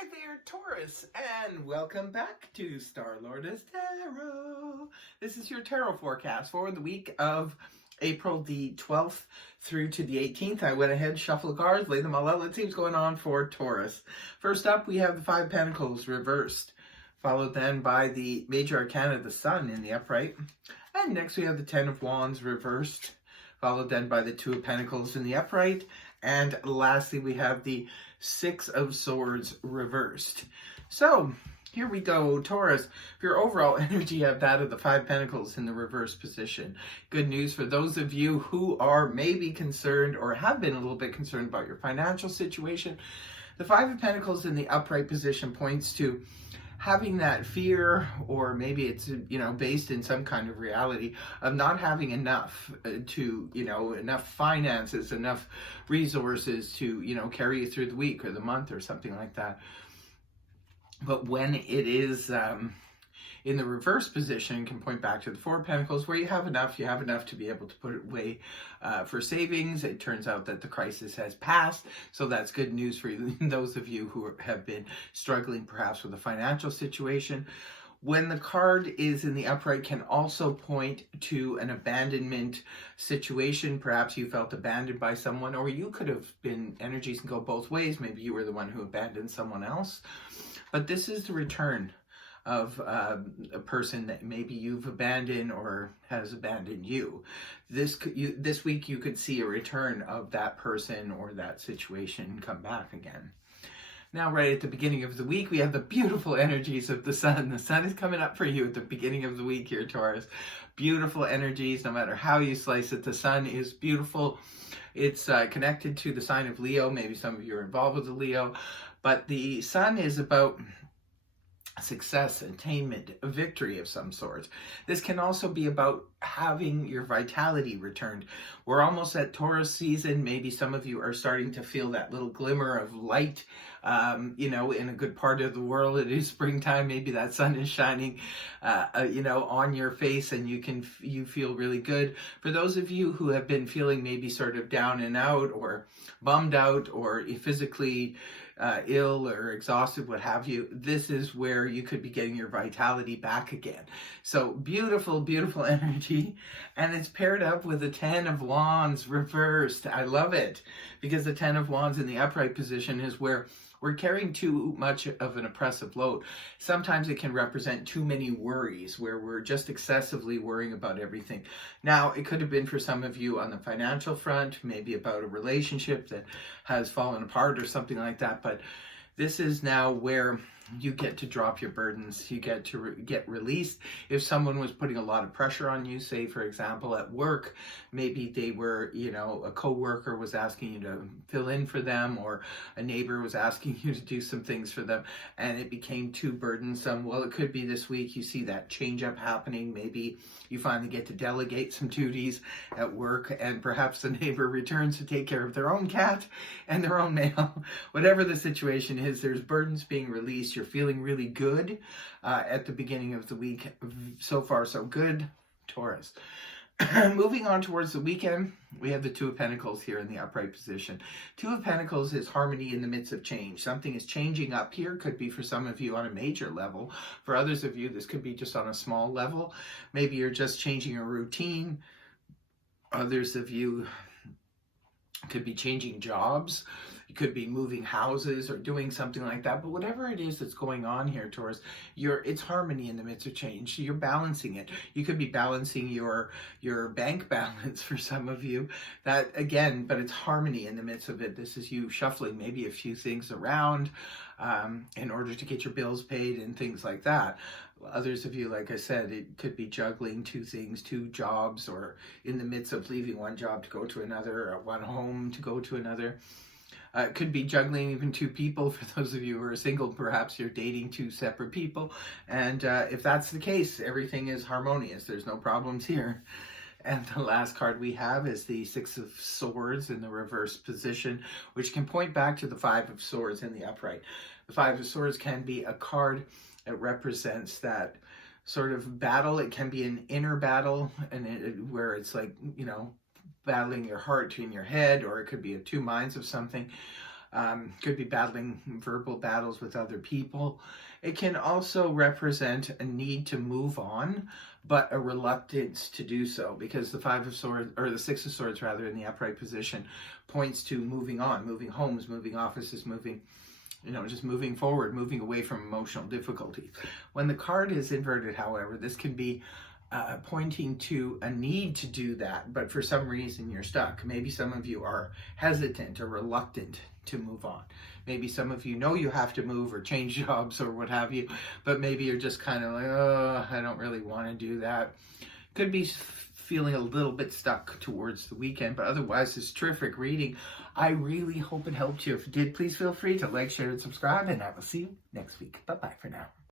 Hi there, Taurus, and welcome back to StarLord.AS Tarot. This is your tarot forecast for the week of April the 12th through to the 18th. I went ahead, shuffled the cards, laid them all out. Let's see what's going on for Taurus. First up, we have the Five of Pentacles reversed, followed then by the Major Arcana, the Sun in the upright. And next we have the Ten of Wands reversed, followed then by the Two of Pentacles in the upright. And lastly, we have the Six of Swords reversed. So here we go, Taurus. For your overall energy, you have that of the Five Pentacles in the reverse position. Good news for those of you who are maybe concerned or have been a little bit concerned about your financial situation. The Five of Pentacles in the upright position points to having that fear, or maybe it's, based in some kind of reality of not having enough enough finances, enough resources to, carry you through the week or the month or something like that. But when it is in the reverse position, can point back to the Four of Pentacles, where you have enough to be able to put it away for savings. It turns out that the crisis has passed, so that's good news for you, those of you who have been struggling perhaps with a financial situation. When the card is in the upright, can also point to an abandonment situation. Perhaps you felt abandoned by someone, or you could have been, energies can go both ways. Maybe you were the one who abandoned someone else. But this is the return of a person that maybe you've abandoned or has abandoned you. This week you could see a return of that person or that situation come back again. Now, right at the beginning of the week, we have the beautiful energies of the sun. The sun is coming up for you at the beginning of the week here, Taurus. Beautiful energies, no matter how you slice it. The sun is beautiful. It's connected to the sign of Leo. Maybe some of you are involved with the Leo. But the sun is about success, attainment, a victory of some sort. This can also be about having your vitality returned. We're almost at Taurus season. Maybe some of you are starting to feel that little glimmer of light, in a good part of the world. It is springtime. Maybe that sun is shining, on your face, and you feel really good. For those of you who have been feeling maybe sort of down and out, or bummed out, or physically ill or exhausted, what have you, this is where you could be getting your vitality back again. So beautiful, beautiful energy. And it's paired up with the Ten of Wands reversed. I love it, because the Ten of Wands in the upright position is where we're carrying too much of an oppressive load. Sometimes it can represent too many worries, where we're just excessively worrying about everything. Now, it could have been for some of you on the financial front, maybe about a relationship that has fallen apart or something like that. But this is now where you get to drop your burdens. You get to get released. If someone was putting a lot of pressure on you, say, for example, at work, maybe they were, a coworker was asking you to fill in for them, or a neighbor was asking you to do some things for them, and it became too burdensome. Well, it could be this week you see that change up happening. Maybe you finally get to delegate some duties at work, and perhaps the neighbor returns to take care of their own cat and their own mail. Whatever the situation is, there's burdens being released. You're feeling really good at the beginning of the week. So far, so good, Taurus. Moving on towards the weekend, we have the Two of Pentacles here in the upright position. Two of Pentacles is harmony in the midst of change. Something is changing up here. Could be for some of you on a major level. For others of you, this could be just on a small level. Maybe you're just changing a routine. Others of you could be changing jobs. You could be moving houses or doing something like that. But whatever it is that's going on here, Taurus, it's harmony in the midst of change. You're balancing it. You could be balancing your bank balance for some of you. That again, but it's harmony in the midst of it. This is you shuffling maybe a few things around in order to get your bills paid and things like that. Others of you, like I said, it could be juggling two things, two jobs, or in the midst of leaving one job to go to another, or one home to go to another. It could be juggling even two people. For those of you who are single, perhaps you're dating two separate people. And if that's the case, everything is harmonious. There's no problems here. And the last card we have is the Six of Swords in the reverse position, which can point back to the Five of Swords in the upright. The Five of Swords can be a card that represents that sort of battle. It can be an inner battle, and where it's like, battling your heart in your head, or it could be two minds of something. Could be battling verbal battles with other people. It can also represent a need to move on, but a reluctance to do so, because the Five of Swords, or the Six of Swords rather, in the upright position, points to moving on, moving homes, moving offices, moving, just moving forward, moving away from emotional difficulties. When the card is inverted, however, this can be pointing to a need to do that, but for some reason you're stuck. Maybe some of you are hesitant or reluctant to move on. Maybe some of you know you have to move or change jobs or what have you, but maybe you're just kind of like, oh, I don't really want to do that. Could be feeling a little bit stuck towards the weekend, but otherwise it's terrific reading. I really hope it helped you. If it did, please feel free to like, share, and subscribe, and I will see you next week. Bye-bye for now.